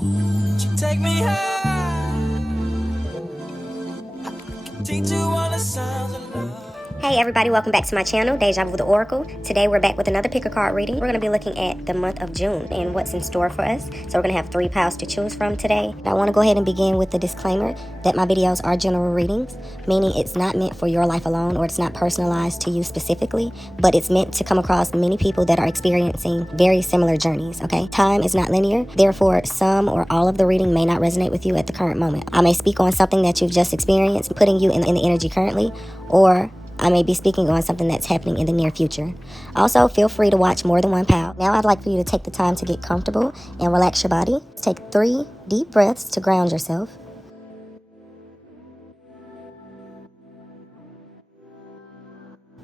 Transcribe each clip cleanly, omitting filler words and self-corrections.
Take me high. Teach you all the sounds of love. Hey everybody, welcome back to my channel, DejaVu The Oracle. Today we're back with another picker card reading. We're going to be looking at the month of June and what's in store for us. So we're going to have 3 piles to choose from today. I want to go ahead and begin with the disclaimer that my videos are general readings, meaning it's not meant for your life alone or it's not personalized to you specifically, but it's meant to come across many people that are experiencing very similar journeys, okay? Time is not linear, therefore some or all of the reading may not resonate with you at the current moment. I may speak on something that you've just experienced, putting you in the energy currently, or I may be speaking on something that's happening in the near future. Also, feel free to watch more than one pile. Now I'd like for you to take the time to get comfortable and relax your body. Take 3 deep breaths to ground yourself.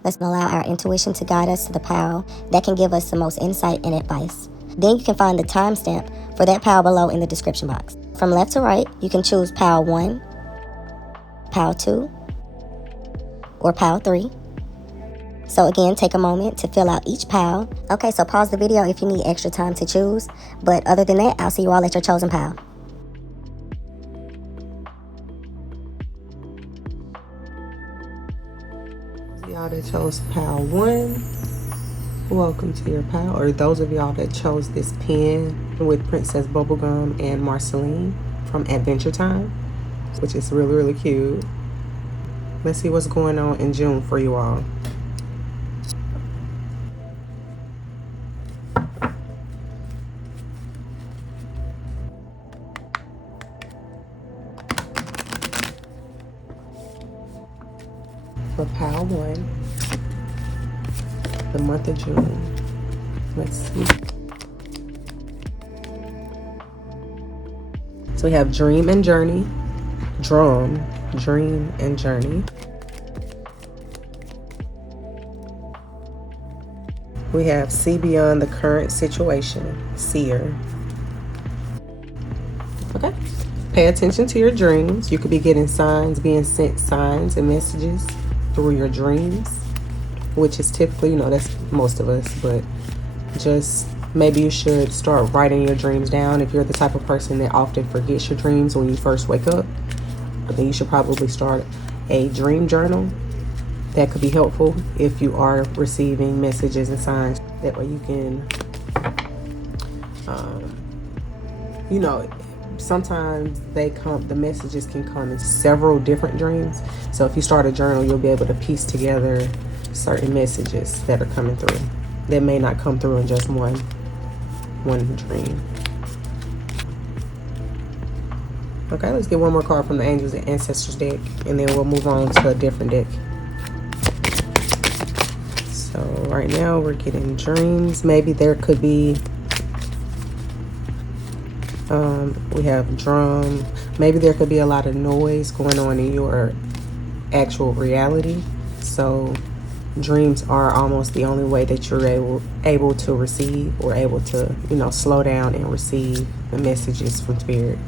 Let's allow our intuition to guide us to the pile that can give us the most insight and advice. Then you can find the timestamp for that pile below in the description box. From left to right, you can choose pile 1, pile 2, or pile 3. So again, take a moment to fill out each pile. Okay, so pause the video if you need extra time to choose. But other than that, I'll see you all at your chosen pile. Y'all that chose pile 1, welcome to your pile. Or those of y'all that chose this pen with Princess Bubblegum and Marceline from Adventure Time, which is really, really cute. Let's see what's going on in June for you all. For pile 1, the month of June. Let's see. So we have Dream and Journey, Drum, Dream and Journey. We have See Beyond the Current Situation, Seer. Okay. Pay attention to your dreams. You could be getting signs, being sent signs and messages through your dreams, which is typically, that's most of us, but just maybe you should start writing your dreams down. If you're the type of person that often forgets your dreams when you first wake up, then you should probably start a dream journal. That could be helpful if you are receiving messages and signs. That way you can, sometimes the messages can come in several different dreams. So if you start a journal, you'll be able to piece together certain messages that are coming through. That may not come through in just one dream. Okay, let's get one more card from the Angels and Ancestors deck, and then we'll move on to a different deck. So right now we're getting dreams. Maybe there could be, we have drum. Maybe there could be a lot of noise going on in your actual reality. So dreams are almost the only way that you're able to receive or able to, slow down and receive the messages from Spirit.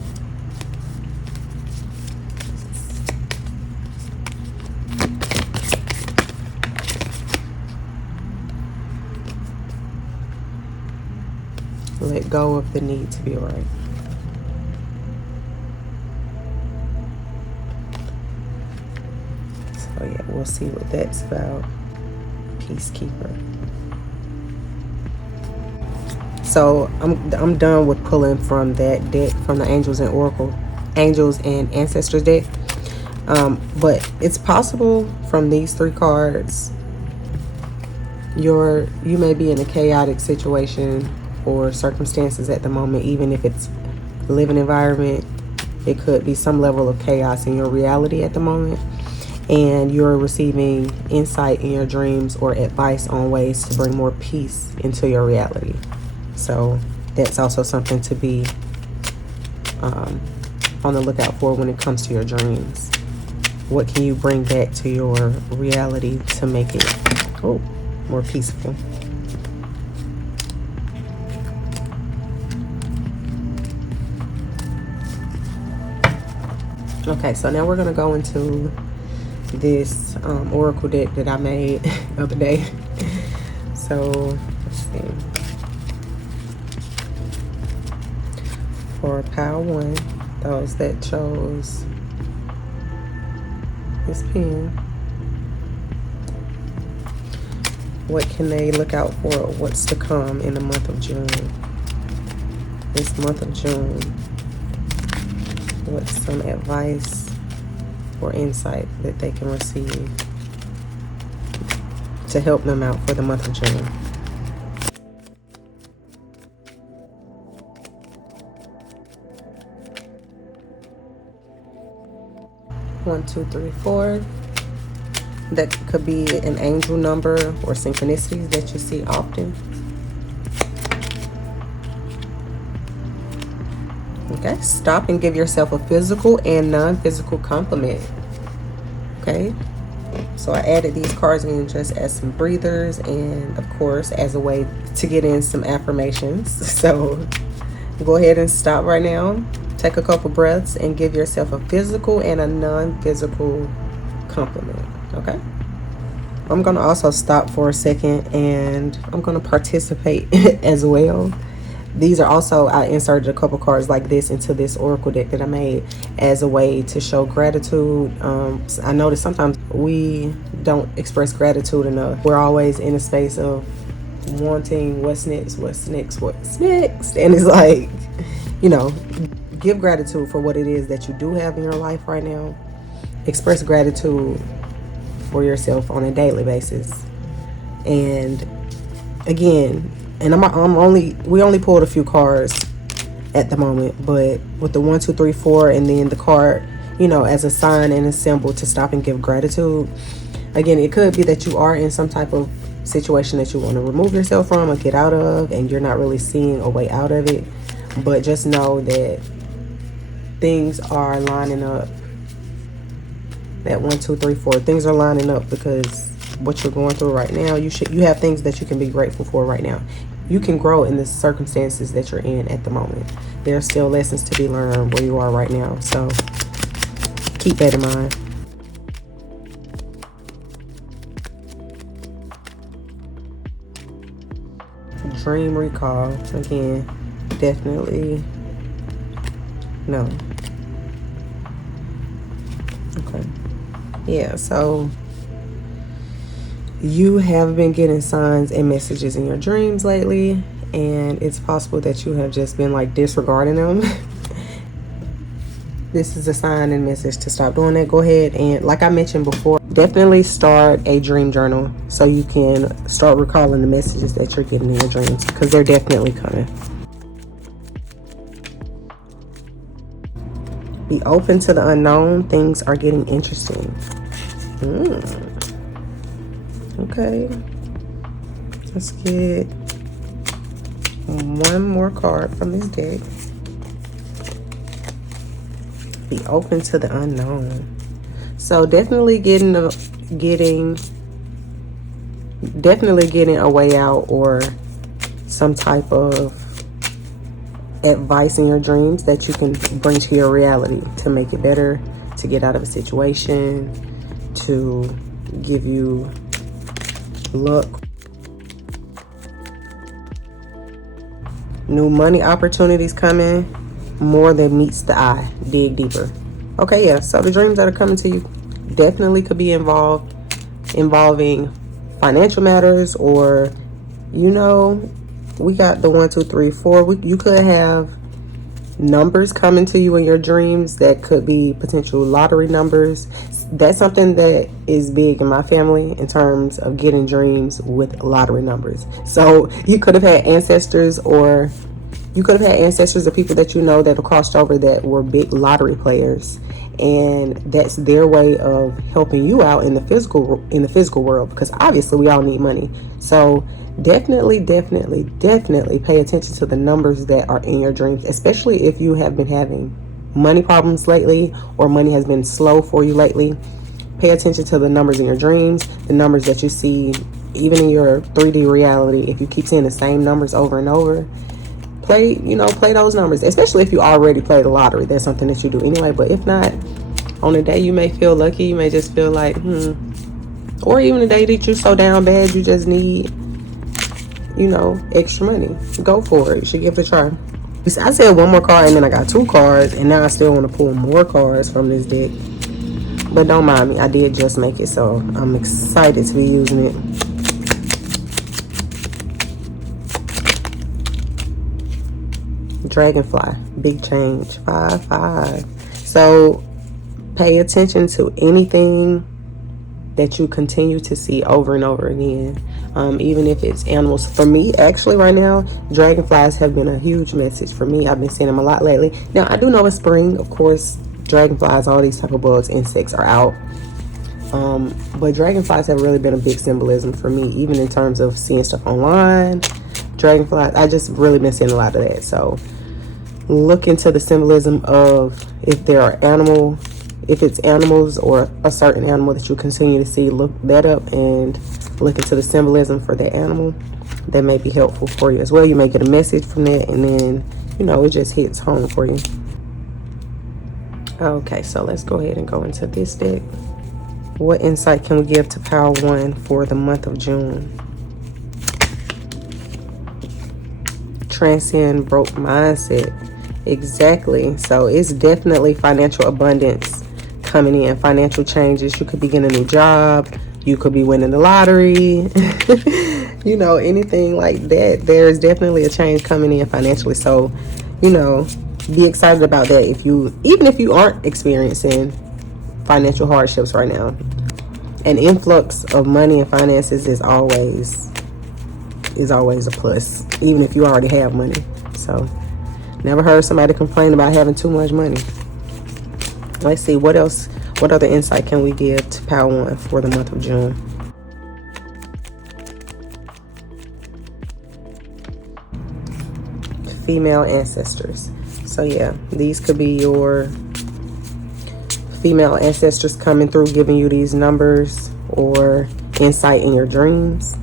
Let go of the need to be right. So yeah, we'll see what that's about. Peacekeeper. So I'm done with pulling from that deck, from the Angels and Ancestors deck. But it's possible from these 3 cards, you may be in a chaotic situation or circumstances at the moment. Even if it's a living environment, it could be some level of chaos in your reality at the moment, and you're receiving insight in your dreams or advice on ways to bring more peace into your reality. So that's also something to be on the lookout for when it comes to your dreams. What can you bring back to your reality to make it more peaceful? Okay, so now we're going to go into this oracle deck that I made the other day. So let's see. For pile 1, those that chose this pen, what can they look out for? What's to come in the month of June? This month of June, what's some advice or insight that they can receive to help them out for the month of June? One, two, three, four. That could be an angel number or synchronicities that you see often. Okay, stop and give yourself a physical and non-physical compliment. Okay, so I added these cards in just as some breathers and of course as a way to get in some affirmations. So go ahead and stop right now, take a couple breaths, and give yourself a physical and a non-physical compliment. Okay, I'm gonna also stop for a second and I'm gonna participate as well. These are also, I inserted a couple cards like this into this oracle deck that I made as a way to show gratitude. I notice sometimes we don't express gratitude enough. We're always in a space of wanting what's next, what's next, what's next. And it's like, you know, give gratitude for what it is that you do have in your life right now. Express gratitude for yourself on a daily basis. And again, and we only pulled a few cards at the moment, but with the 1, 2, 3, 4, and then the card, you know, as a sign and a symbol to stop and give gratitude. Again, it could be that you are in some type of situation that you want to remove yourself from or get out of, and you're not really seeing a way out of it. But just know that things are lining up. That 1, 2, 3, 4, things are lining up because what you're going through right now, you have things that you can be grateful for right now. You can grow in the circumstances that you're in at the moment. There are still lessons to be learned where you are right now, so keep that in mind. Dream recall, again, definitely no. Okay, yeah, so you have been getting signs and messages in your dreams lately, and it's possible that you have just been like disregarding them. This is a sign and message to stop doing that. Go ahead and, like I mentioned before, definitely start a dream journal so you can start recalling the messages that you're getting in your dreams, because they're definitely coming. Be open to the unknown. Things are getting interesting. Okay, let's get one more card from this deck. Be open to the unknown. So definitely getting a way out or some type of advice in your dreams that you can bring to your reality to make it better, to get out of a situation, to give you luck. New money opportunities coming, more than meets the eye. Dig deeper. Okay, yeah, so the dreams that are coming to you definitely could be involving financial matters, or, you know, we got the 1, 2, 3, 4. You could have numbers coming to you in your dreams that could be potential lottery numbers. That's something that is big in my family in terms of getting dreams with lottery numbers. So you could have had ancestors, or you could have had ancestors of people that you know that have crossed over that were big lottery players, and that's their way of helping you out in the physical world, because obviously we all need money. So definitely pay attention to the numbers that are in your dreams, especially if you have been having money problems lately or money has been slow for you lately. Pay attention to the numbers in your dreams, the numbers that you see even in your 3D reality. If you keep seeing the same numbers over and over, play those numbers, especially if you already play the lottery. That's something that you do anyway. But if not, on a day you may feel lucky, you may just feel like or even a day that you're so down bad you just need extra money. Go for it. You should give it a try. I said one more card and then I got 2 cards, and now I still want to pull more cards from this deck. But don't mind me, I did just make it, so I'm excited to be using it. Dragonfly, big change, 5-5. So pay attention to anything that you continue to see over and over again, even if it's animals. For me, actually, right now, dragonflies have been a huge message for me. I've been seeing them a lot lately. Now, I do know it's spring, of course. Dragonflies, all these type of bugs, insects are out. But dragonflies have really been a big symbolism for me, even in terms of seeing stuff online. Dragonflies, I just really been seeing a lot of that. So look into the symbolism of if it's animals or a certain animal that you continue to see. Look that up and look into the symbolism for that animal. That may be helpful for you as well. You may get a message from that, and then, you know, it just hits home for you. Okay, so let's go ahead and go into this deck. What insight can we give to pile 1 for the month of June? Transcend broke mindset. Exactly. So it's definitely financial abundance coming in, financial changes. You could be getting a new job, you could be winning the lottery, you know, anything like that. There's definitely a change coming in financially. So, you know, be excited about that. Even if you aren't experiencing financial hardships right now, an influx of money and finances is always a plus, even if you already have money. So never heard somebody complain about having too much money. Let's see, what else, what other insight can we give to pile 1 for the month of June? Female ancestors. So yeah, these could be your female ancestors coming through, giving you these numbers or insight in your dreams.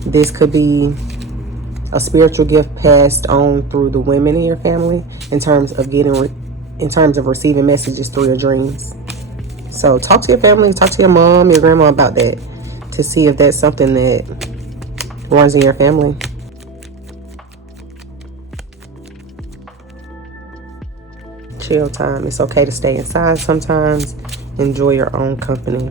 This could be a spiritual gift passed on through the women in your family in terms of receiving messages through your dreams. So talk to your family, talk to your mom, your grandma about that to see if that's something that runs in your family. Chill time. It's okay to stay inside sometimes. Enjoy your own company.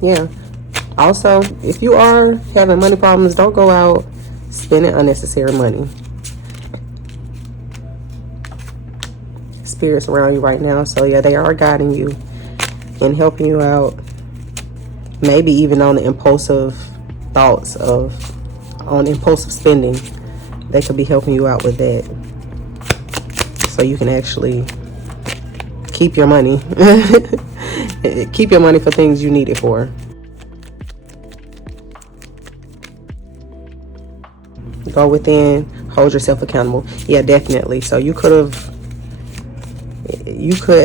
Yeah. Also, if you are having money problems, don't go out spending unnecessary money. Spirits around you right now. So yeah, they are guiding you and helping you out. Maybe even on the impulsive thoughts on impulsive spending. They could be helping you out with that. So you can actually keep your money. Keep your money for things you need it for. Go within, hold yourself accountable. Yeah, definitely. So you could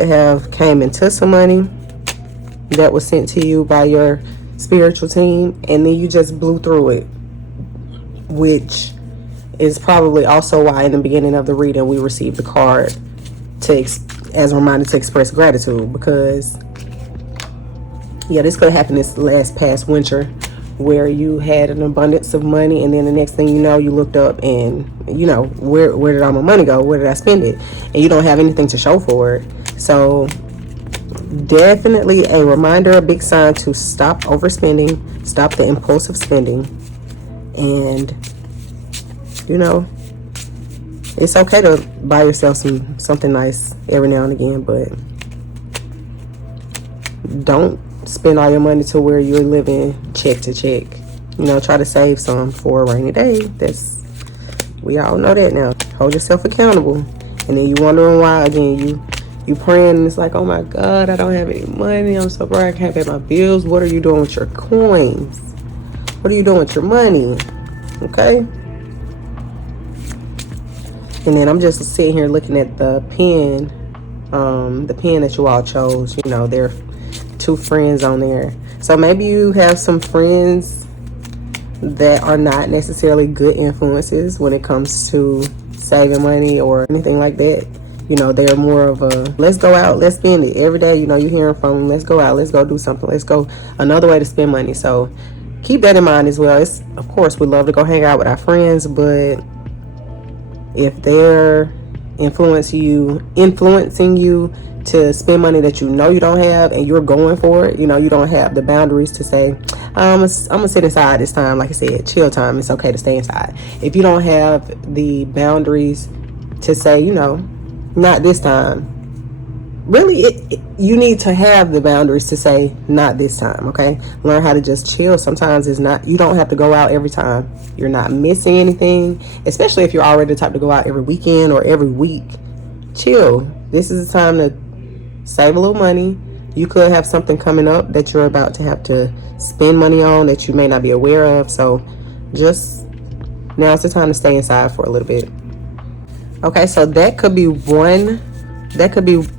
have came into some money that was sent to you by your spiritual team, and then you just blew through it, which is probably also why in the beginning of the reading we received the card as a reminder to express gratitude, because yeah, this could have happened this past winter where you had an abundance of money, and then the next thing you know, you looked up and, you know, where did all my money go? Where did I spend it? And you don't have anything to show for it. So definitely a reminder, a big sign to stop overspending, stop the impulsive spending, and, you know, it's okay to buy yourself something nice every now and again, but don't spend all your money to where you're living check to check. You know, try to save some for a rainy day. We all know that now. Hold yourself accountable. And then you wondering why again, you praying and it's like, oh my God, I don't have any money. I'm so broke. I can't pay my bills. What are you doing with your coins? What are you doing with your money? Okay? And then I'm just sitting here looking at the pen that you all chose. You know, there are 2 friends on there. So maybe you have some friends that are not necessarily good influences when it comes to saving money or anything like that. You know, they're more of a, let's go out, let's spend it every day. You know, you're hearing from them, let's go out, let's go do something, let's go, another way to spend money. So keep that in mind as well. It's, of course, we love to go hang out with our friends, but if they're influencing you to spend money that you know you don't have, and you're going for it, you know, you don't have the boundaries to say, I'm gonna sit inside this time. Like I said, chill time, it's okay to stay inside. If you don't have the boundaries to say, you know, not this time, really, you need to have the boundaries to say not this time. Okay, learn how to just chill. Sometimes it's not, you don't have to go out every time. You're not missing anything, especially if you're already the type to go out every weekend or every week. Chill. This is the time to save a little money. You could have something coming up that you're about to have to spend money on that you may not be aware of, so just now's the time to stay inside for a little bit. Okay, so that could be you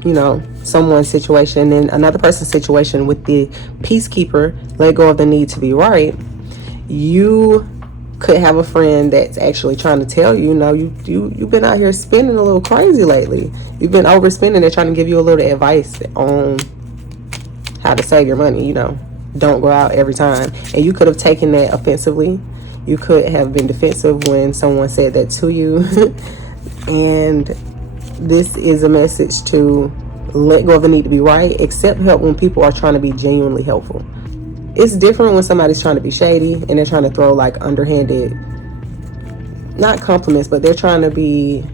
know, someone's situation. And another person's situation with the peacekeeper, let go of the need to be right. You could have a friend that's actually trying to tell you, you know, you've been out here spending a little crazy lately. You've been overspending. They're trying to give you a little advice on how to save your money. You know, don't go out every time. And you could have taken that offensively. You could have been defensive when someone said that to you. And this is a message to let go of the need to be right. Accept help when people are trying to be genuinely helpful. It's different when somebody's trying to be shady and they're trying to throw like underhanded, not compliments, but they're trying to be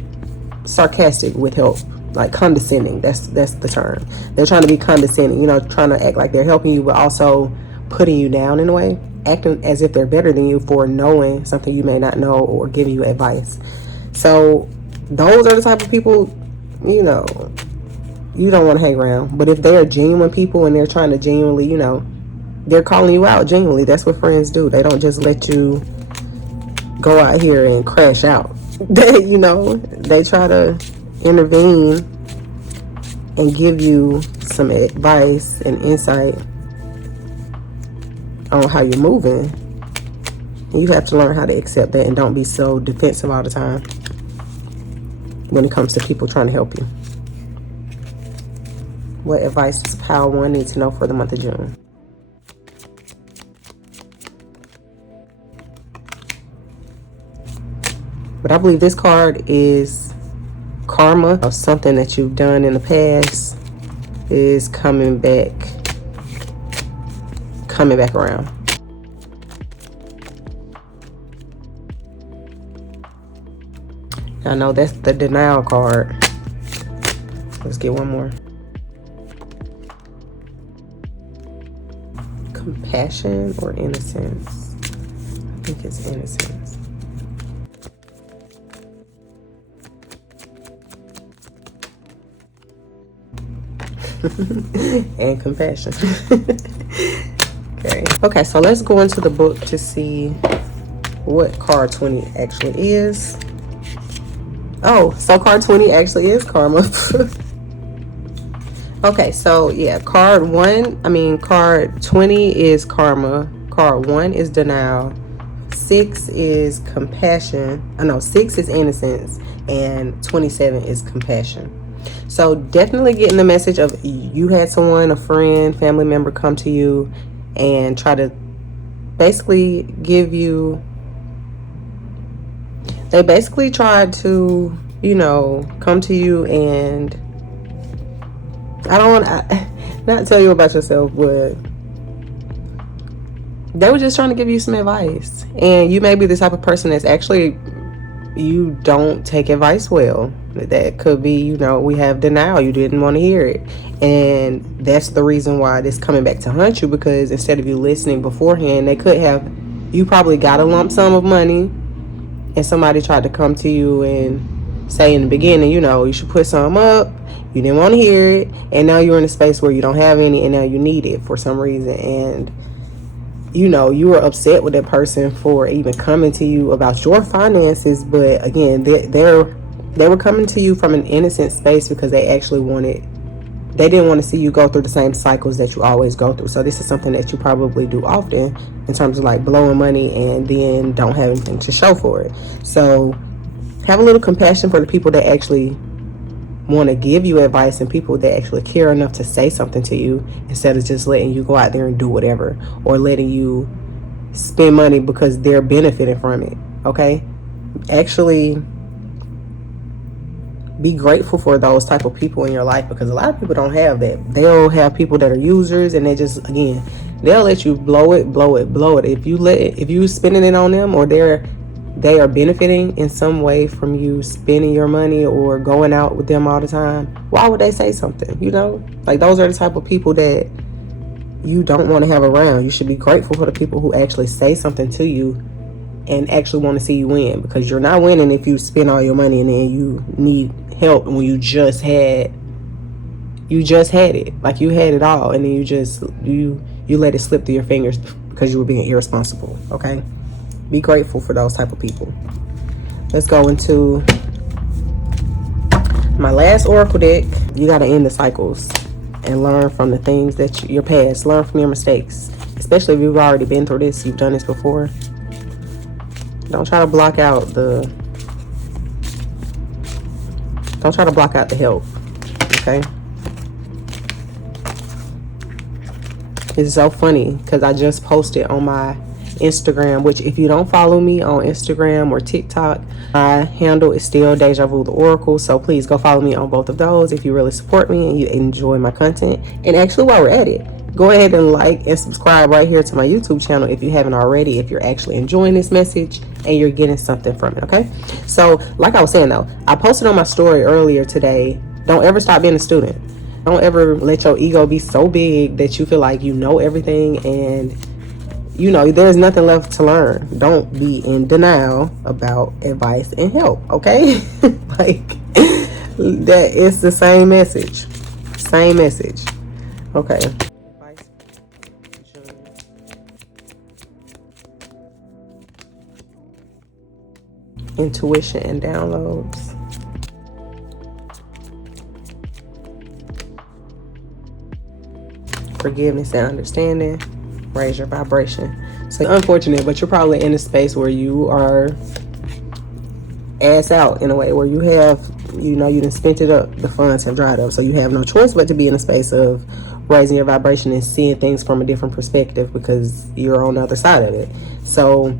sarcastic with help, like condescending. That's the term. They're trying to be condescending, you know, trying to act like they're helping you, but also putting you down in a way, acting as if they're better than you for knowing something you may not know or giving you advice. So those are the type of people, you know, you don't want to hang around. But if they are genuine people and they're trying to genuinely, you know, they're calling you out genuinely. That's what friends do. They don't just let you go out here and crash out. You know, they try to intervene and give you some advice and insight on how you're moving. And you have to learn how to accept that and don't be so defensive all the time when it comes to people trying to help you. What advice does Pile 1 need to know for the month of June? But I believe this card is karma, or something that you've done in the past is coming back around. I know that's the denial card. Let's get one more. Compassion or innocence? I think it's innocence. And compassion. Okay, so let's go into the book to see what card 20 actually is. Oh, so card 20 actually is karma. Okay, so yeah, card 20 is karma. Card 1 is denial. 6 is compassion. 6 is innocence. And 27 is compassion. So definitely getting the message of you had someone, a friend, family member come to you and try to basically give you, they basically tried to, you know, come to you and I don't want to not tell you about yourself, but they were just trying to give you some advice. And you may be the type of person that's actually, you don't take advice well. That could be, you know, we have denial. You didn't want to hear it. And that's the reason why this coming back to haunt you, because instead of you listening beforehand, they could have, you probably got a lump sum of money and somebody tried to come to you and say in the beginning, you know, you should put some up. You didn't want to hear it. And now you're in a space where you don't have any and now you need it for some reason. And you know, you were upset with that person for even coming to you about your finances. But again, they were coming to you from an innocent space because they actually they didn't want to see you go through the same cycles that you always go through. So this is something that you probably do often in terms of like blowing money and then don't have anything to show for it. So have a little compassion for the people that actually want to give you advice and people that actually care enough to say something to you instead of just letting you go out there and do whatever, or letting you spend money because they're benefiting from it. Okay, actually be grateful for those type of people in your life, because a lot of people don't have that. They'll have people that are users, and they just, again, they'll let you blow it. If you spending it on them, or they are benefiting in some way from you spending your money or going out with them all the time, why would they say something? Like, those are the type of people that you don't want to have around. You should be grateful for the people who actually say something to you and actually want to see you win, because you're not winning if you spend all your money and then you need help when you just had it. Like, you had it all, and then you let it slip through your fingers because you were being irresponsible. Okay, be grateful for those type of people. Let's go into my last oracle deck. You got to end the cycles and learn from the things that your past. Learn from your mistakes, especially if you've already been through this, you've done this before. Don't try to block out the help. Okay, it's so funny because I just posted on my Instagram, which, if you don't follow me on Instagram or TikTok, my handle is still DejaVu The Oracle. So please go follow me on both of those if you really support me and you enjoy my content. And actually, while we're at it, go ahead and like and subscribe right here to my YouTube channel if you haven't already, if you're actually enjoying this message and you're getting something from it. Okay, so like I was saying though, I posted on my story earlier today, don't ever stop being a student. Don't ever let your ego be so big that you feel like you know everything and there's nothing left to learn. Don't be in denial about advice and help. Okay, like, that is the same message. Okay. Intuition and downloads. Forgiveness and understanding. Raise your vibration. So, unfortunate, but you're probably in a space where you are ass out, in a way where you have, you done spent it up, the funds have dried up, so you have no choice but to be in a space of raising your vibration and seeing things from a different perspective, because you're on the other side of it. So,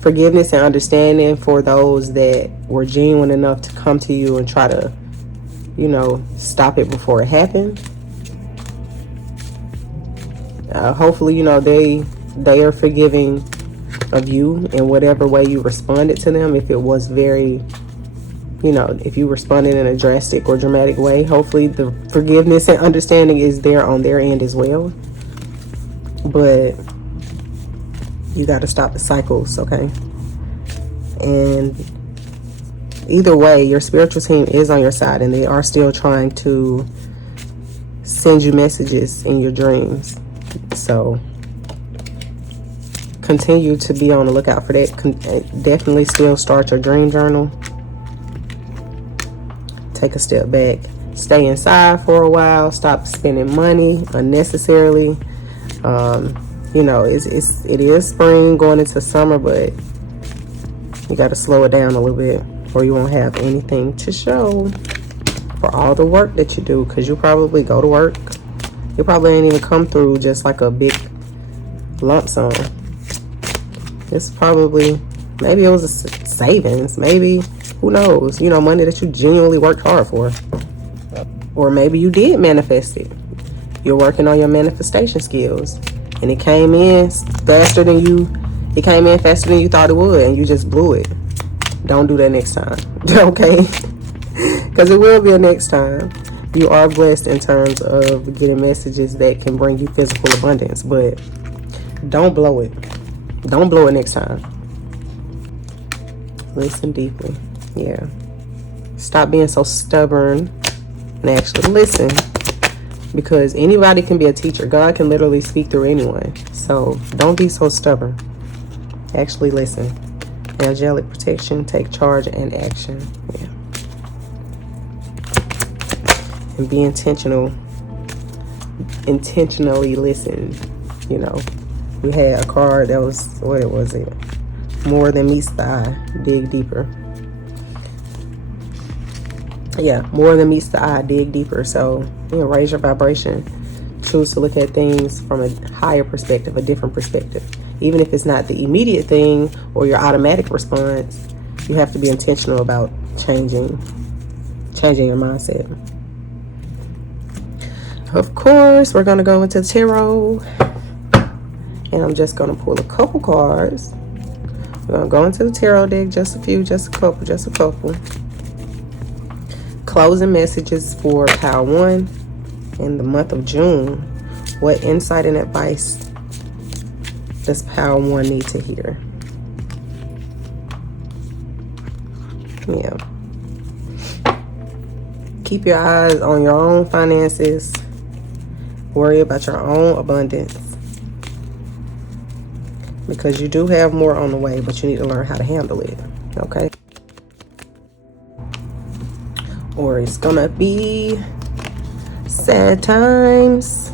forgiveness and understanding for those that were genuine enough to come to you and try to, stop it before it happened. Hopefully, they are forgiving of you in whatever way you responded to them. If it was very, if you responded in a drastic or dramatic way, hopefully the forgiveness and understanding is there on their end as well. But you got to stop the cycles, okay? And either way, your spiritual team is on your side, and they are still trying to send you messages in your dreams. So continue to be on the lookout for that. Definitely still start your dream journal. Take a step back. Stay inside for a while. Stop spending money unnecessarily. It is spring going into summer, but you got to slow it down a little bit, or you won't have anything to show for all the work that you do, because you probably go to work. You probably ain't even come through just like a big lump sum. It's probably, maybe it was a savings, maybe, who knows, money that you genuinely worked hard for. Or maybe you did manifest it. You're working on your manifestation skills, and it came in faster than you thought it would, and you just blew it. Don't do that next time. Okay? Because it will be a next time. You are blessed in terms of getting messages that can bring you physical abundance, but don't blow it. Don't blow it next time. Listen deeply. Yeah. Stop being so stubborn and actually listen, because anybody can be a teacher. God can literally speak through anyone. So don't be so stubborn. Actually listen. Angelic protection, take charge and action. Yeah. And be intentional. Intentionally listen. We had a card that was, what was it? More than meets the eye, dig deeper. Yeah, more than meets the eye, dig deeper. So, raise your vibration. Choose to look at things from a higher perspective, a different perspective. Even if it's not the immediate thing or your automatic response, you have to be intentional about changing your mindset. Of course, we're going to go into tarot, and I'm just going to pull a couple cards. We're going to go into the tarot deck, just a few, just a couple. Closing messages for pile 1 in the month of June. What insight and advice does pile 1 need to hear? Yeah. Keep your eyes on your own finances. Worry about your own abundance. Because you do have more on the way, but you need to learn how to handle it. Okay? Or it's gonna be sad times.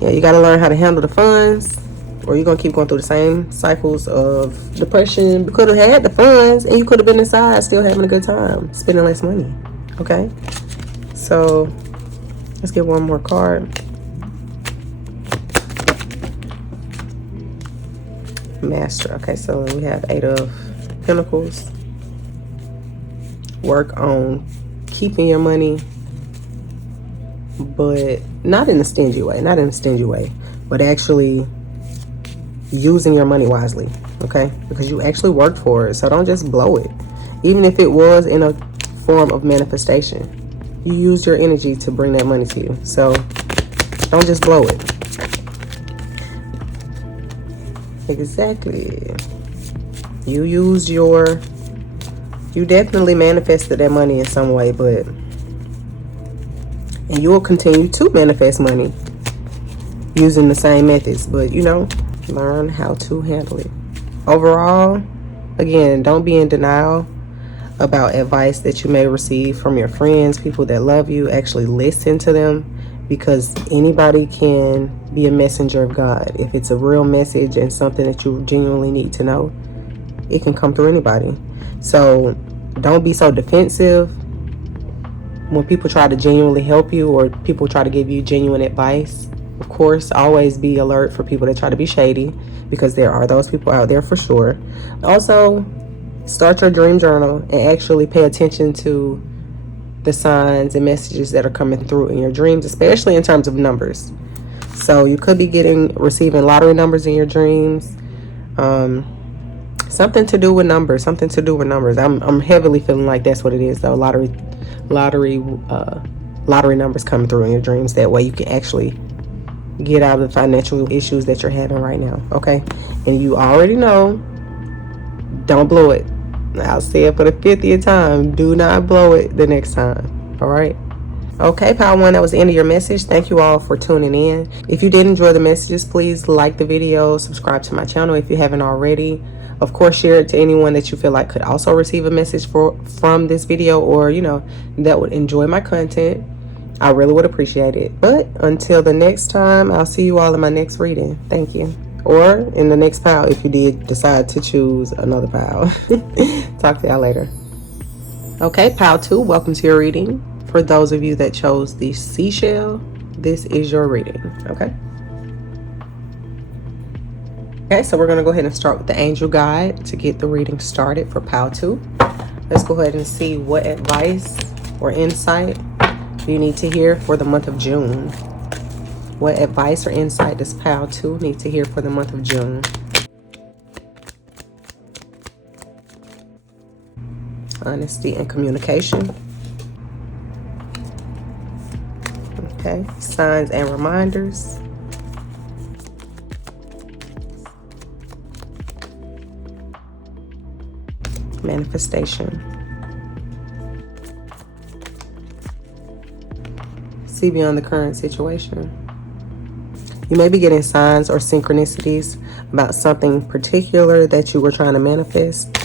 Yeah, you gotta learn how to handle the funds, or you're gonna keep going through the same cycles of depression. You could have had the funds and you could have been inside still having a good time, spending less money. Okay? So let's get one more card. Master. Okay, so we have 8 of Pentacles. Work on keeping your money, but not in a stingy way, but actually using your money wisely. Okay, because you actually worked for it, so don't just blow it. Even if it was in a form of manifestation, you used your energy to bring that money to you, so don't just blow it. Exactly. You definitely manifested that money in some way, and you will continue to manifest money using the same methods, but learn how to handle it. Overall, again, don't be in denial about advice that you may receive from your friends, people that love you. Actually listen to them, because anybody can be a messenger of God. If it's a real message and something that you genuinely need to know, it can come through anybody. So don't be so defensive when people try to genuinely help you, or people try to give you genuine advice. Of course, always be alert for people that try to be shady, because there are those people out there for sure. Also, start your dream journal and actually pay attention to the signs and messages that are coming through in your dreams, especially in terms of numbers. So you could be receiving lottery numbers in your dreams. Something to do with numbers. I'm heavily feeling like that's what it is, though. Lottery numbers coming through in your dreams. That way you can actually get out of the financial issues that you're having right now. Okay? And you already know, don't blow it. I'll say it for the 50th time. Do not blow it the next time. All right? Okay, pile 1, that was the end of your message. Thank you all for tuning in. If you did enjoy the messages, please like the video, subscribe to my channel if you haven't already. Of course, share it to anyone that you feel like could also receive a message from this video, or that would enjoy my content. I really would appreciate it. But until the next time, I'll see you all in my next reading. Thank you. Or in the next pile if you did decide to choose another pile. Talk to y'all later. Okay, pile 2, welcome to your reading. For those of you that chose the seashell, this is your reading. Okay, so we're going to go ahead and start with the angel guide to get the reading started for pile 2. Let's go ahead and see what advice or insight you need to hear for the month of June. What advice or insight does pile 2 need to hear for the month of June? Honesty and communication. Okay, signs and reminders. Manifestation. See beyond the current situation. You may be getting signs or synchronicities about something particular that you were trying to manifest.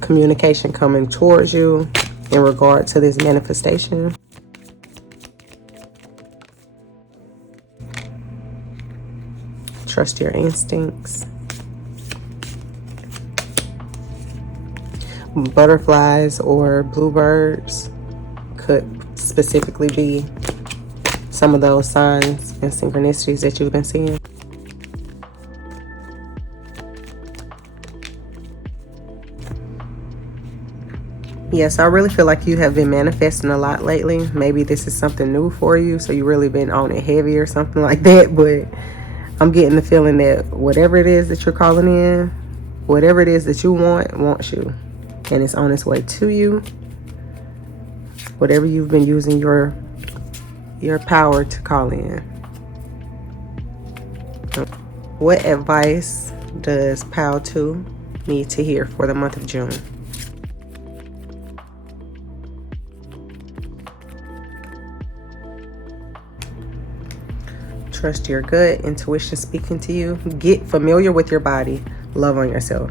Communication coming towards you in regard to this manifestation. Trust your instincts. Butterflies or bluebirds could specifically be some of those signs and synchronicities that you've been seeing. Yes, I really feel like you have been manifesting a lot lately. Maybe this is something new for you, so you really been on it heavy or something like that. But I'm getting the feeling that whatever it is that you're calling in, whatever it is that you want, wants you. And it's on its way to you. Whatever you've been using your power to call in. What advice does Pile 2 need to hear for the month of June? Trust your gut, intuition speaking to you. Get familiar with your body. Love on yourself.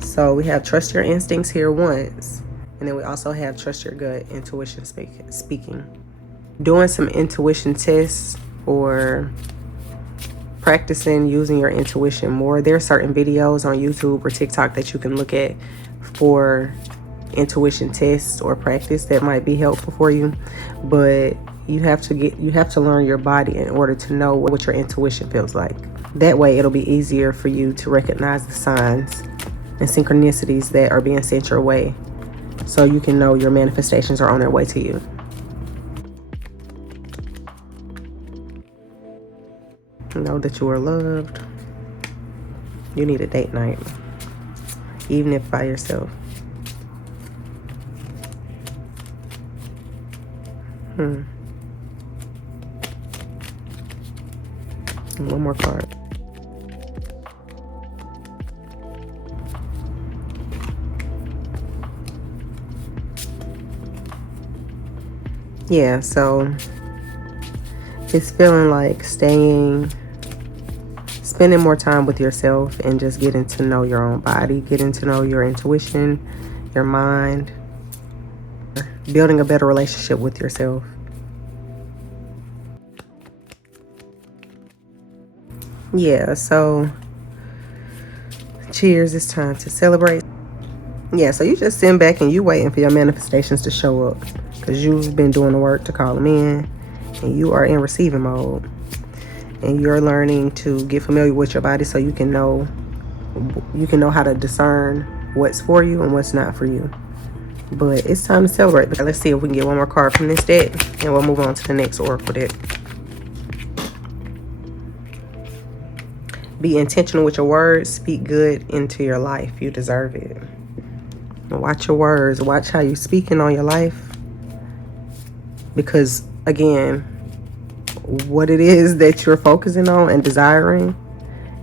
So we have trust your instincts here once. And then we also have trust your gut, intuition speaking. Doing some intuition tests or practicing using your intuition more. There are certain videos on YouTube or TikTok that you can look at for intuition tests or practice that might be helpful for you. But you have to learn your body in order to know what your intuition feels like. That way it'll be easier for you to recognize the signs and synchronicities that are being sent your way, so you can know your manifestations are on their way to you. Know that you are loved. You need a date night, even if by yourself. One more card. Yeah, so it's feeling like spending more time with yourself and just getting to know your own body, getting to know your intuition, your mind, building a better relationship with yourself. Yeah, so cheers, it's time to celebrate. Yeah, so you just sitting back and you waiting for your manifestations to show up, because you've been doing the work to call them in, and you are in receiving mode. And you're learning to get familiar with your body so you can know how to discern what's for you and what's not for you. But it's time to celebrate. But let's see if we can get one more card from this deck, and we'll move on to the next oracle deck. Be intentional with your words. Speak good into your life. You deserve it. Watch your words. Watch how you're speaking on your life. Because, again, what it is that you're focusing on and desiring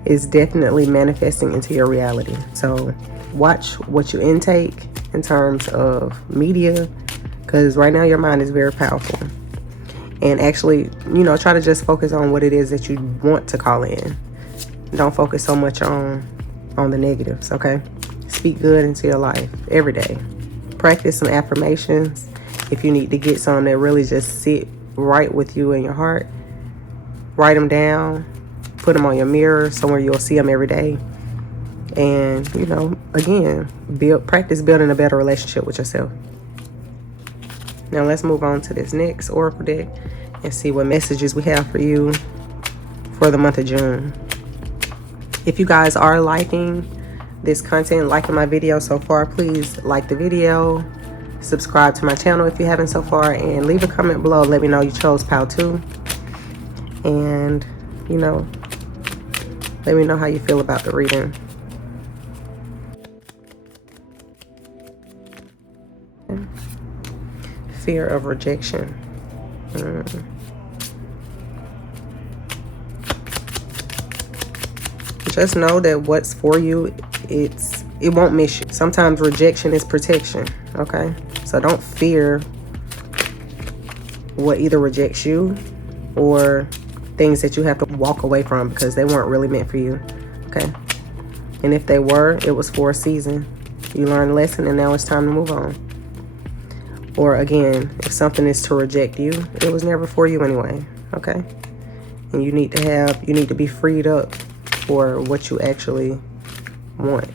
is definitely manifesting into your reality. So watch what you intake in terms of media, because right now your mind is very powerful. And actually, try to just focus on what it is that you want to call in. Don't focus so much on the negatives, okay? Speak good into your life every day. Practice some affirmations. If you need to get some that really just sit right with you in your heart, write them down, put them on your mirror somewhere you'll see them every day. And, again, practice building a better relationship with yourself. Now let's move on to this next oracle deck and see what messages we have for you for the month of June. If you guys are liking this content, liking my video so far, please like the video, subscribe to my channel if you haven't so far, and leave a comment below. Let me know you chose Pile 2. And, let me know how you feel about the reading. Fear of rejection. Just know that what's for you, it won't miss you. Sometimes rejection is protection, okay? So don't fear what either rejects you or things that you have to walk away from because they weren't really meant for you, okay? And if they were, it was for a season. You learned a lesson and now it's time to move on. Or again, if something is to reject you, it was never for you anyway, okay? And you need to be freed up for what you actually want.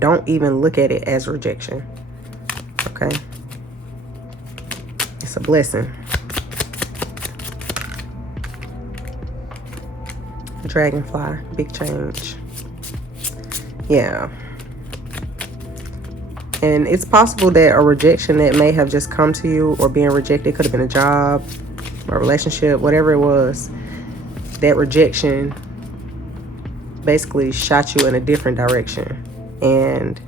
Don't even look at it as rejection, okay? It's a blessing. Dragonfly, big change. Yeah. And it's possible that a rejection that may have just come to you, or being rejected, could have been a job, a relationship, whatever it was. That rejection basically shot you in a different direction and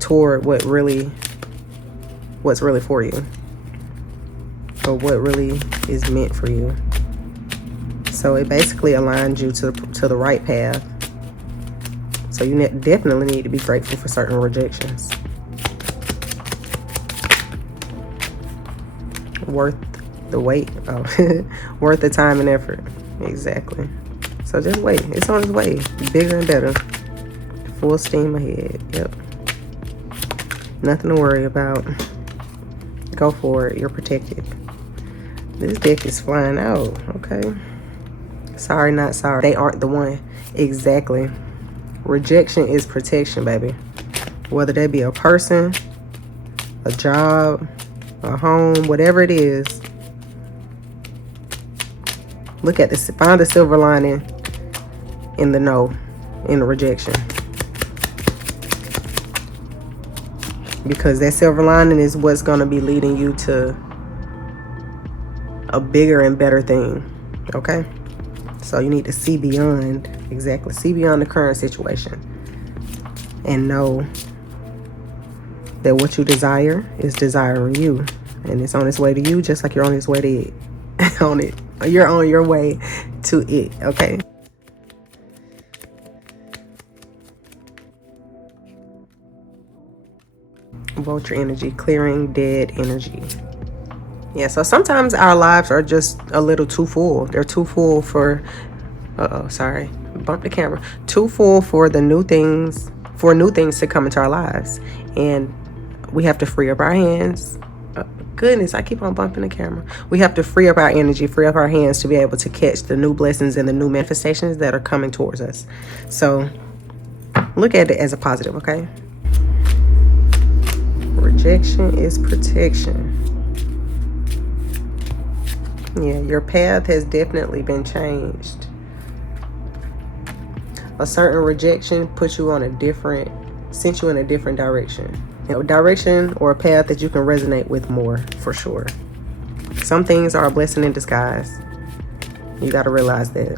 toward what's really for you, or what really is meant for you. So it basically aligned you to the right path. So you definitely need to be grateful for certain rejections. Worth the wait. Oh, worth the time and effort. Exactly. So just wait. It's on its way. Bigger and better. Full steam ahead. Yep. Nothing to worry about. Go for it. You're protected. This deck is flying out. Okay. Sorry, not sorry. They aren't the one. Exactly. Rejection is protection, baby. Whether that be a person, a job, a home, whatever it is. Look at this. Find the silver lining in the no, in the rejection. Because that silver lining is what's going to be leading you to a bigger and better thing. Okay? So you need to see beyond, exactly, see beyond the current situation. And know that what you desire is desiring you. And it's on its way to you, just like you're on its way to it. You're on your way to it, okay? Vulture energy, clearing dead energy. Yeah, so sometimes our lives are just a little too full. They're too full for, sorry, bump the camera. Too full for the new things, to come into our lives. And we have to free up our hands. Goodness, I keep on bumping the camera. We have to free up our energy, free up our hands to be able to catch the new blessings and the new manifestations that are coming towards us. So look at it as a positive, okay? Rejection is protection. Yeah, your path has definitely been changed. A certain rejection puts you on sent you in a different direction. A direction or a path that you can resonate with more, for sure. Some things are a blessing in disguise. You got to realize that.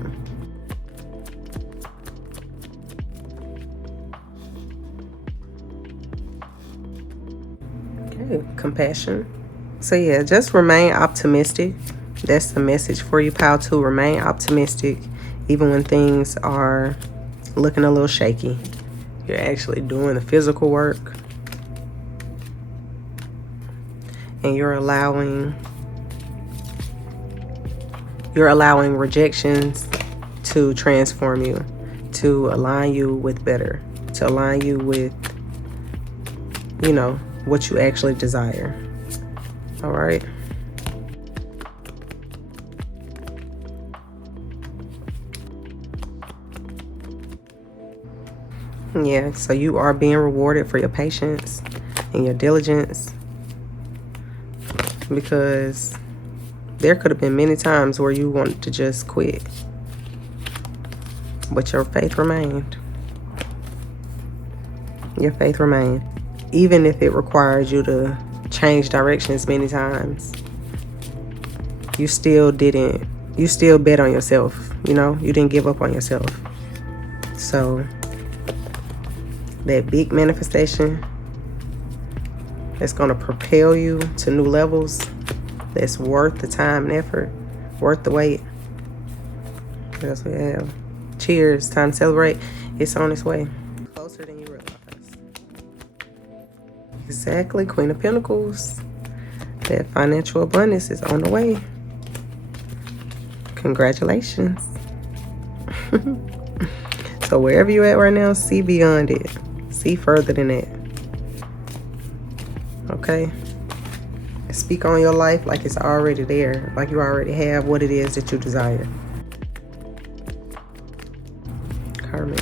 Okay, compassion. So yeah, just remain optimistic. That's the message for you, pal, to remain optimistic even when things are looking a little shaky. You're actually doing the physical work. And you're allowing rejections to transform you, to align you with better, to align you with, what you actually desire. All right. Yeah, so you are being rewarded for your patience and your diligence. Because there could have been many times where you wanted to just quit, but your faith remained. Your faith remained. Even if it required you to change directions many times, you still bet on yourself. You didn't give up on yourself. So that big manifestation that's going to propel you to new levels, that's worth the time and effort, worth the wait. What else we have? Cheers, time to celebrate. It's on its way. Closer than you realize. Exactly, Queen of Pentacles. That financial abundance is on the way. Congratulations. So wherever you're at right now, see beyond it. See further than that. Okay? Speak on your life like it's already there, like you already have what it is that you desire. Karmic.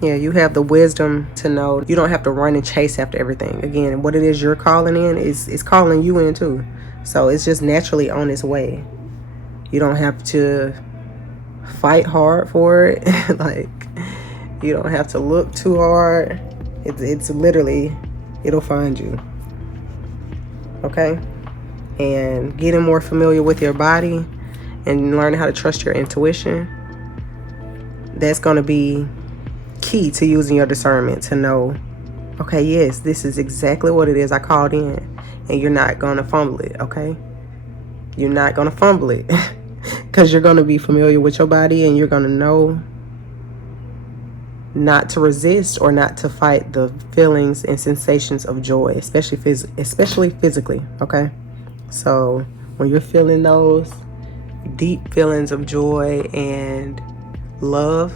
Yeah, you have the wisdom to know you don't have to run and chase after everything. Again, what it is you're calling in is calling you in too. So it's just naturally on its way. You don't have to fight hard for it. Like, you don't have to look too hard. It's literally, it'll find you. Okay? And getting more familiar with your body and learning how to trust your intuition, that's going to be key to using your discernment to know, okay, yes, this is exactly what it is I called in. And you're not going to fumble it, okay? You're not going to fumble it. Because you're going to be familiar with your body, and you're going to know not to resist or not to fight the feelings and sensations of joy, especially physically, okay? So when you're feeling those deep feelings of joy and love,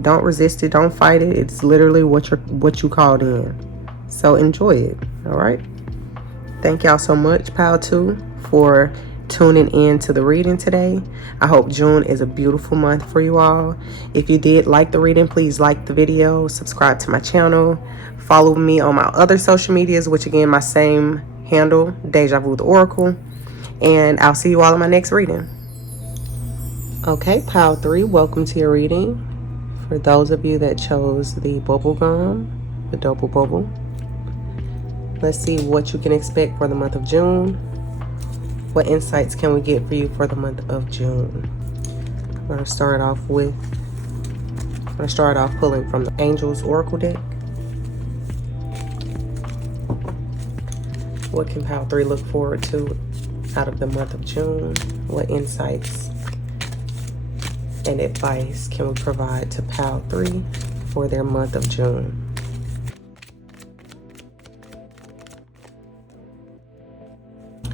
don't resist it, don't fight it. It's literally what you called in. So enjoy it, all right? Thank y'all so much, Pile 2, for tuning in to the reading today. I hope June is a beautiful month for you all. If you did like the reading, please like the video, subscribe to my channel, follow me on my other social medias, which again, my same handle, DejaVu The Oracle, and I'll see you all in my next reading. Okay, Pile 3, welcome to your reading. For those of you that chose the bubble gum, the double bubble, let's see what you can expect for the month of June. What insights can we get for you for the month of June? I'm going to start off pulling from the Angels Oracle deck. What can Pile 3 look forward to out of the month of June? What insights and advice can we provide to Pile 3 for their month of June?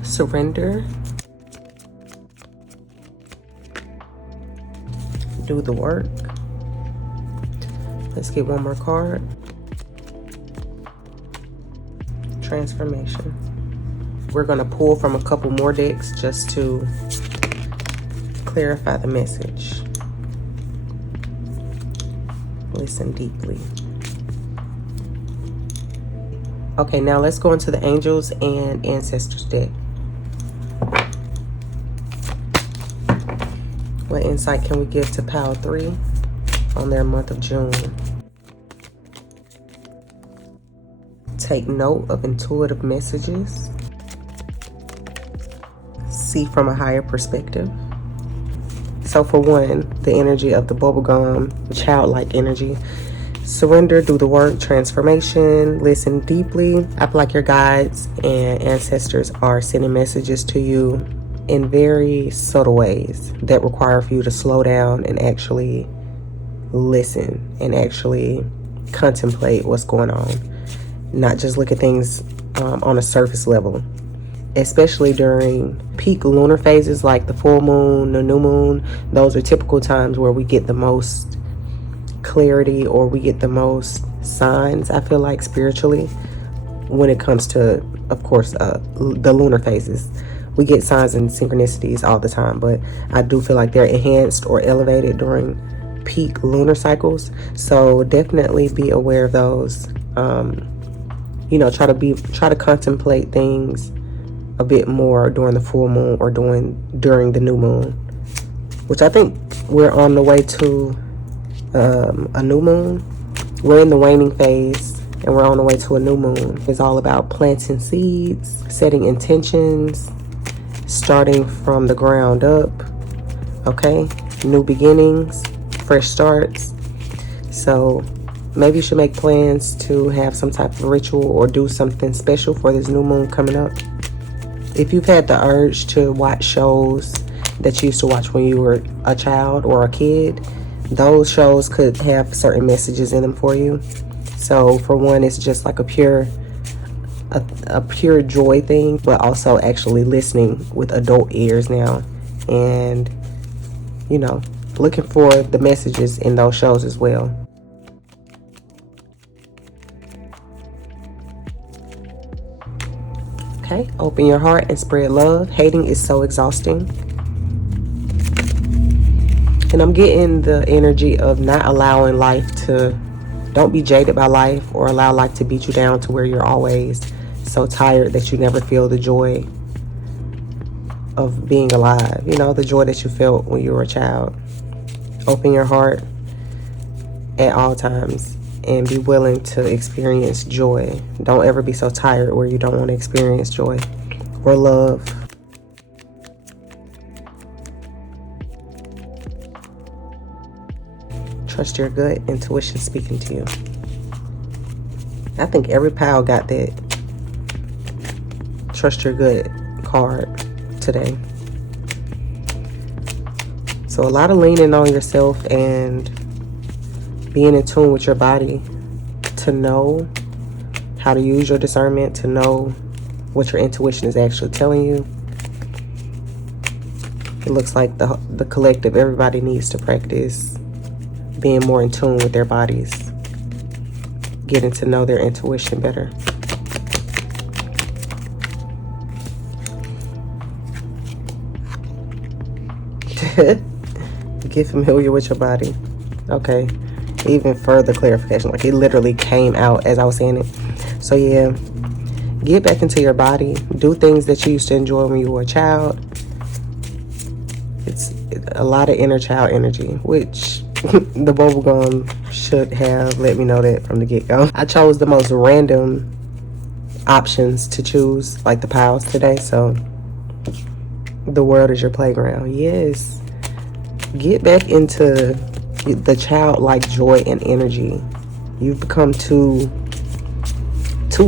Surrender. Do the work. Let's get one more card. Transformation. We're going to pull from a couple more decks just to clarify the message. Listen deeply. Okay, now let's go into the Angels and Ancestors deck. What insight can we give to Pile 3 on their month of June? Take note of intuitive messages. See from a higher perspective. So for one, the energy of the bubblegum, childlike energy. Surrender, do the work, transformation, listen deeply. I feel like your guides and ancestors are sending messages to you in very subtle ways that require for you to slow down and actually listen and actually contemplate what's going on. Not just look at things on a surface level. Especially during peak lunar phases like the full moon, the new moon. Those are typical times where we get the most clarity or we get the most signs, I feel like, spiritually, when it comes to, of course, the lunar phases. We get signs and synchronicities all the time, but I do feel like they're enhanced or elevated during peak lunar cycles. So definitely be aware of those. Try to contemplate things a bit more during the full moon or during the new moon, which I think we're on the way to a new moon. We're in the waning phase and we're on the way to a new moon. It's all about planting seeds, setting intentions, starting from the ground up. Okay, new beginnings, fresh starts. So maybe you should make plans to have some type of ritual or do something special for this new moon coming up. If you've had the urge to watch shows that you used to watch when you were a child or a kid, those shows could have certain messages in them for you. So for one, it's just like a pure joy thing, but also actually listening with adult ears now and, looking for the messages in those shows as well. Okay, open your heart and spread love. Hating is so exhausting. And I'm getting the energy of not allowing don't be jaded by life or allow life to beat you down to where you're always so tired that you never feel the joy of being alive. The joy that you felt when you were a child. Open your heart at all times and be willing to experience joy. Don't ever be so tired where you don't want to experience joy or love. Trust your gut intuition speaking to you. I think every pal got that trust your gut card today. So a lot of leaning on yourself and being in tune with your body to know how to use your discernment, to know what your intuition is actually telling you. It looks like the collective, everybody needs to practice being more in tune with their bodies, getting to know their intuition better. Get familiar with your body. Okay, even further clarification, like it literally came out as I was saying it. So yeah, get back into your body. Do things that you used to enjoy when you were a child. It's a lot of inner child energy, which the bubblegum should have let me know that from the get-go. I chose the most random options to choose, like the piles today. So the world is your playground. Yes. Get back into the childlike joy and energy. You've become too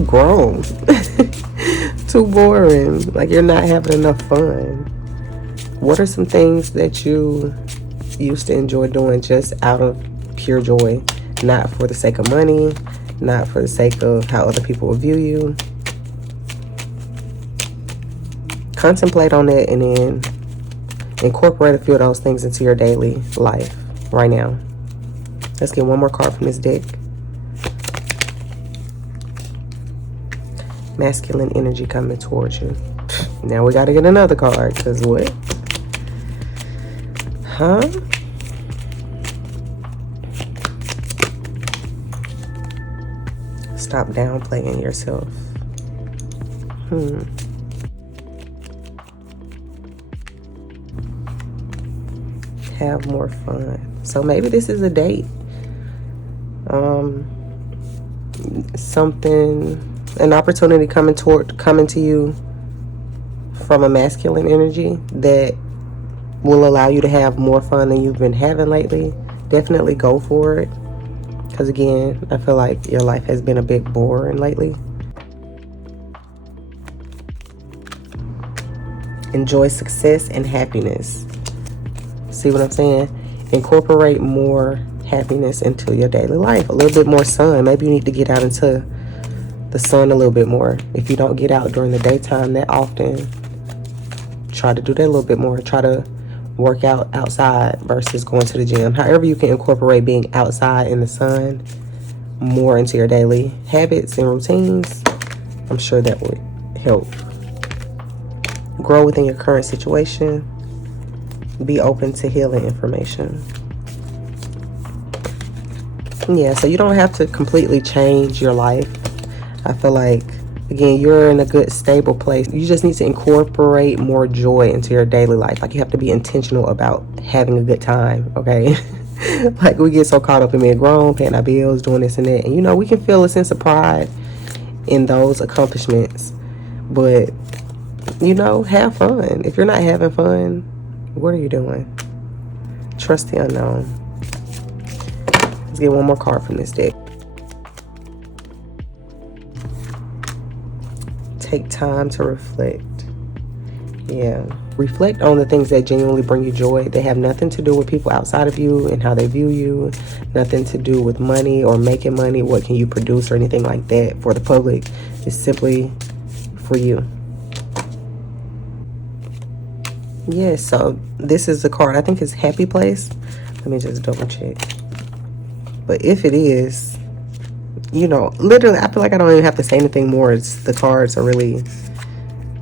grown. Too boring. Like you're not having enough fun. What are some things that you used to enjoy doing just out of pure joy? Not for the sake of money, not for the sake of how other people will view you. Contemplate on it and then incorporate a few of those things into your daily life right now. Let's get one more card from this deck. Masculine energy coming towards you. Now we got to get another card, because what? Huh? Stop downplaying yourself. Have more fun. So maybe this is a date. An opportunity coming to you from a masculine energy that will allow you to have more fun than you've been having lately. Definitely go for it. Because again, I feel like your life has been a bit boring lately. Enjoy success and happiness. See what I'm saying? Incorporate more happiness into your daily life. A little bit more sun. Maybe you need to get out into the sun a little bit more. If you don't get out during the daytime that often, try to do that a little bit more. Try to work out outside versus going to the gym. However you can incorporate being outside in the sun more into your daily habits and routines, I'm sure that would help. Grow within your current situation. Be open to healing information. Yeah, so you don't have to completely change your life. I feel like, again, you're in a good, stable place. You just need to incorporate more joy into your daily life. Like, you have to be intentional about having a good time, okay? Like, we get so caught up in being grown, paying our bills, doing this and that. And, you know, we can feel a sense of pride in those accomplishments. But, you know, have fun. If you're not having fun, what are you doing? Trust the unknown. Let's get one more card from this deck. Take time to reflect. Yeah. Reflect on the things that genuinely bring you joy. They have nothing to do with people outside of you and how they view you. Nothing to do with money or making money. What can you produce or anything like that for the public. It's simply for you. Yeah, so this is the card. I think it's Happy Place. Let me just double check. But if it is, you know, literally, I feel like I don't even have to say anything more. The cards are really,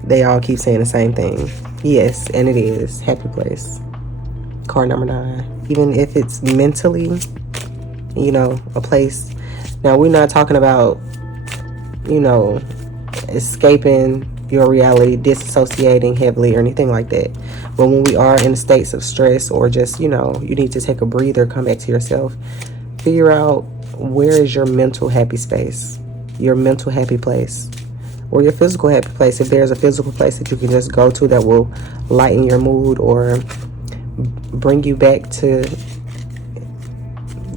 they all keep saying the same thing. Yes, and it is Happy Place. Card number 9. Even if it's mentally, you know, a place. Now, we're not talking about, you know, escaping your reality, disassociating heavily or anything like that. But when we are in states of stress, or just, you need to take a breather, come back to yourself, figure out where is your mental happy space, your mental happy place, or your physical happy place. If there's a physical place that you can just go to that will lighten your mood or bring you back to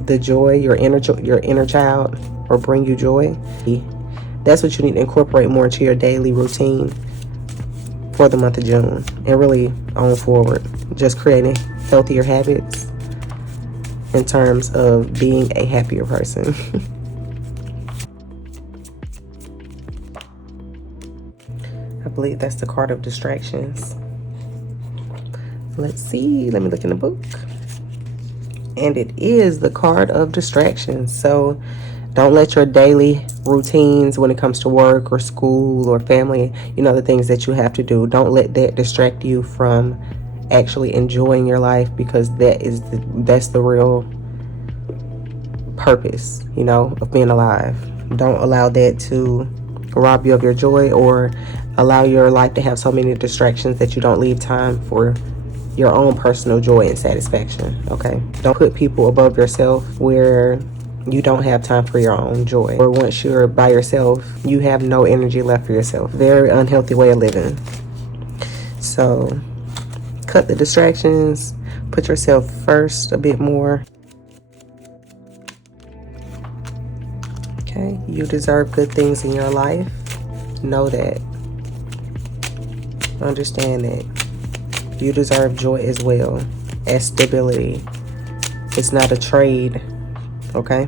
the joy, your inner child, or bring you joy, that's what you need to incorporate more into your daily routine for the month of June, and really on forward. Just creating healthier habits in terms of being a happier person. I believe that's the card of distractions. Let's see. Let me look in the book. And it is the card of distractions. So don't let your daily routines when it comes to work or school or family, the things that you have to do, don't let that distract you from actually enjoying your life, because that's the real purpose, of being alive. Don't allow that to rob you of your joy, or allow your life to have so many distractions that you don't leave time for your own personal joy and satisfaction. Okay, don't put people above yourself where you don't have time for your own joy, or once you're by yourself you have no energy left for yourself. Very unhealthy way of living. So cut the distractions, put yourself first a bit more. Okay, you deserve good things in your life. Know that. Understand that. You deserve joy as well as stability. It's not a trade. Okay?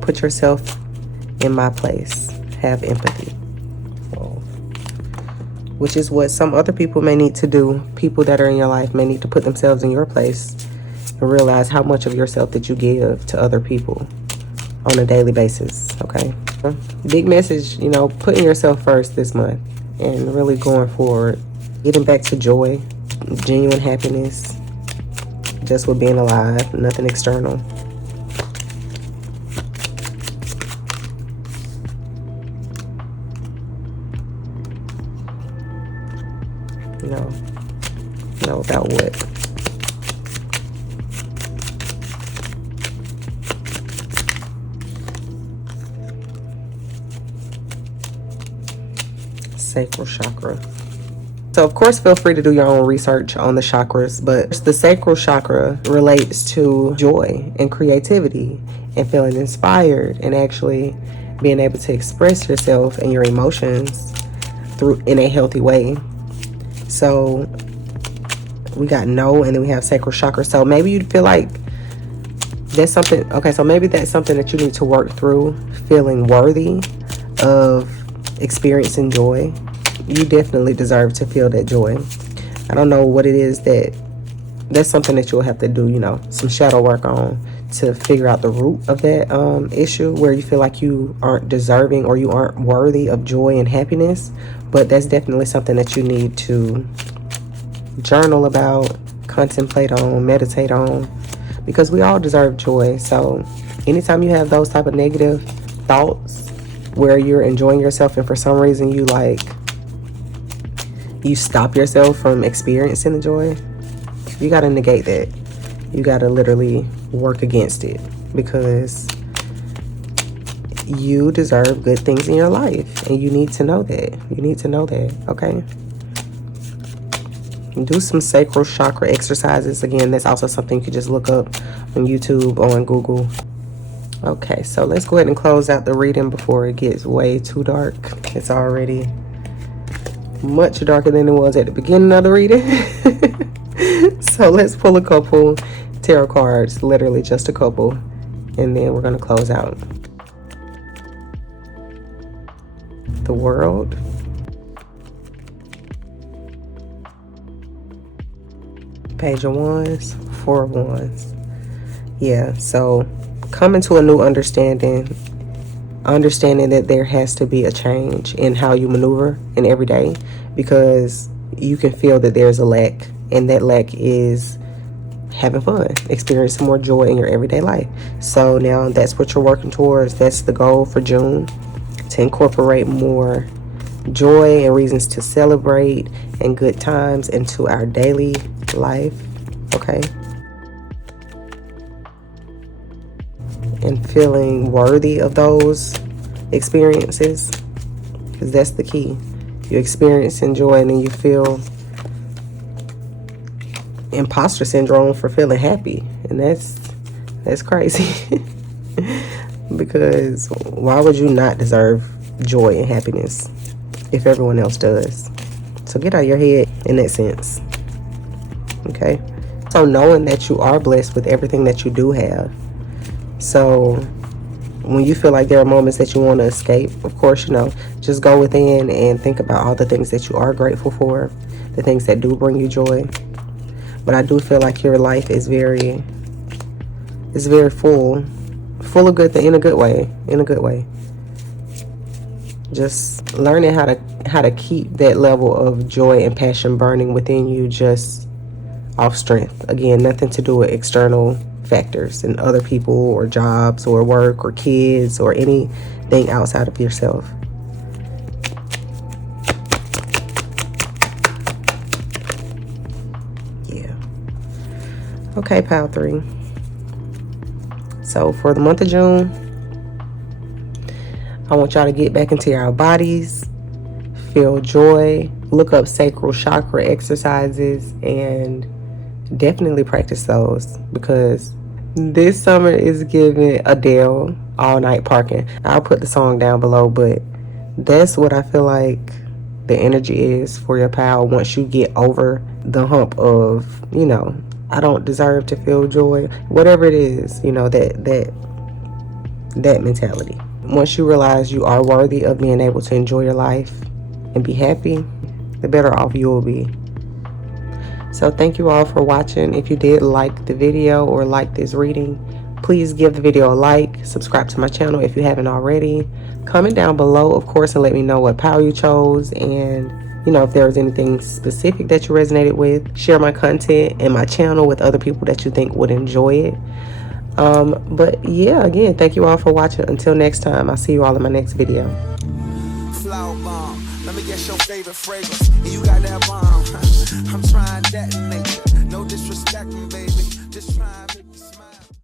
Put yourself in my place. Have empathy. Which is what some other people may need to do. People that are in your life may need to put themselves in your place and realize how much of yourself that you give to other people on a daily basis. Okay? Big message, putting yourself first this month and really going forward. Getting back to joy, genuine happiness, just with being alive, nothing external. No, about what? Sacral chakra. So of course, feel free to do your own research on the chakras, but the sacral chakra relates to joy and creativity and feeling inspired and actually being able to express yourself and your emotions in a healthy way. So we got no, and then we have sacral chakra. So maybe you feel like that's something. Okay, so maybe that's something that you need to work through, feeling worthy of experiencing joy. You definitely deserve to feel that joy. I don't know what it is that's something that you'll have to do, some shadow work on to figure out the root of that issue, where you feel like you aren't deserving or you aren't worthy of joy and happiness. But that's definitely something that you need to journal about, contemplate on, meditate on, because we all deserve joy. So anytime you have those type of negative thoughts where you're enjoying yourself and for some reason you stop yourself from experiencing the joy, you got to negate that. You got to literally work against it, because you deserve good things in your life, and you need to know that. Okay? Do some sacral chakra exercises. Again, that's also something you could just look up on YouTube or on Google. Okay, so let's go ahead and close out the reading before it gets way too dark. It's already much darker than it was at the beginning of the reading. So let's pull a couple tarot cards, literally just a couple, and then we're going to close out. The World. Page of Wands, Four of Wands. Yeah, so coming to a new understanding that there has to be a change in how you maneuver in every day, because you can feel that there's a lack, and that lack is having fun, experiencing more joy in your everyday life. So now that's what you're working towards. That's the goal for June, to incorporate more joy and reasons to celebrate and good times into our daily life, okay? And feeling worthy of those experiences, because that's the key. You experience joy and then you feel imposter syndrome for feeling happy, and that's crazy. Because why would you not deserve joy and happiness if everyone else does? So get out of your head in that sense, okay? So knowing that you are blessed with everything that you do have, so when you feel like there are moments that you want to escape, of course, just go within and think about all the things that you are grateful for, the things that do bring you joy. But I do feel like your life is very full of good things, in a good way. Just learning how to keep that level of joy and passion burning within you, just off strength. Again, nothing to do with external factors and other people or jobs or work or kids or anything outside of yourself. Yeah. Okay, pile 3. So for the month of June, I want y'all to get back into your bodies, feel joy, look up sacral chakra exercises, and definitely practice those, because this summer is giving Adele all night parking. I'll put the song down below, but that's what I feel like the energy is for your pal once you get over the hump of, I don't deserve to feel joy, whatever it is, that mentality. Once you realize you are worthy of being able to enjoy your life and be happy, the better off you will be. So thank you all for watching. If you did like the video or like this reading, please give the video a like, subscribe to my channel if you haven't already. Comment down below, of course, and let me know what power you chose, and if there was anything specific that you resonated with. Share my content and my channel with other people that you think would enjoy it. But yeah, again, thank you all for watching. Until next time, I'll see you all in my next video. Flower bomb, let me guess your favorite fragrance. And you got that bomb. I'm trying that, no disrespecting, baby. Just trying to